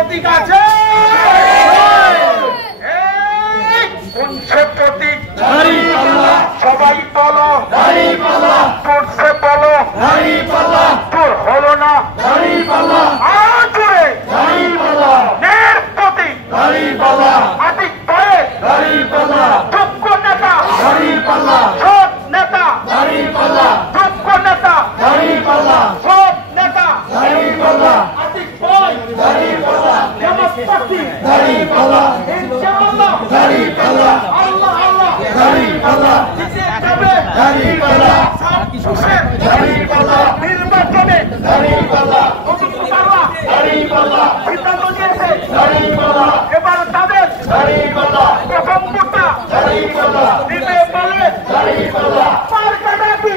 প্রতীক আছে? কোন সে প্রতীক? সবাই বলো তোর সে বলো তোর হলো না আর জোরে নের প্রতীক আতিক পায়ে যোগ্য নেতা সৎ নেতা যোগ্য নেতা সৎ নেতা আতিক পায় জামাত পার্টি ইনশাআল্লাহ আল্লাহ আল্লাহ জিতে যাবে নির্বাচনে সিদ্ধান্ত নিয়েছে এবার তাদের প্রথম ভোটটা দিতে বলে পার কাটা কি